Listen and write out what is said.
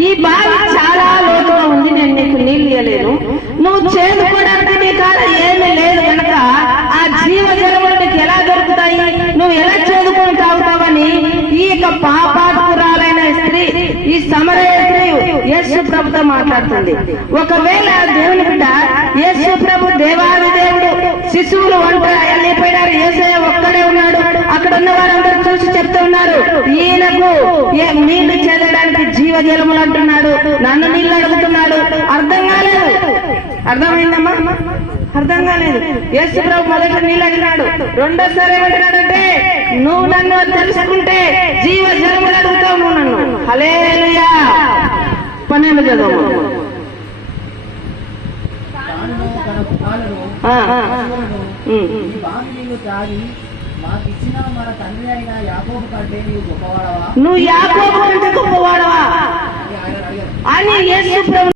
ఈ బావి చాలా లోతుగా ఉంది నేను నీకు నీళ్ళు ఇవ్వలేను నువ్వు చేసుకోవడానికి నీ కాడ ఏమీ లేదు కనుక ఆ జీవ జలములు నీకు ఎలా దొరుకుతాయి? నువ్వు ఎలా చదువుకొని తాగుతావని ఈ యొక్క పాపాత్మురాలైన స్త్రీ ఈ సమరయ స్త్రీ యేసు ప్రభుతో మాట్లాడుతుంది. ఒకవేళ దేవుని బిడ్డ యేసు ప్రభు దేవాది దేవుడు శిశువులు వంట వెళ్ళిపోయినారు ఏసయ్య ఒక్కడే ఉన్నాడు. అక్కడ ఉన్న వారందరూ చూసి చెప్తున్నారు ఈయనకు ఏ- జీవ జలములు అంటున్నాడు నన్ను నీళ్ళు అడుగుతున్నాడు. అర్థం కాలేదు. అర్థమైందమ్మా? అర్థం కాలేదు. యేసు ప్రభు మొదట నీళ్ళు అడిగినాడు. రెండోసారి ఏమంటున్నాడంటే నువ్వు నన్ను తెలుసుకుంటే జీవ జలములు అడుగుతావు నువ్వు నన్ను. హలేలుయా పన్నెండు చదువు. యాకోబు కంటే గొప్పవాడవా? నువ్వు యాకోబు కంటే గొప్పవాడవా అని ఆయన అడిగారు అని యేసు ప్రభు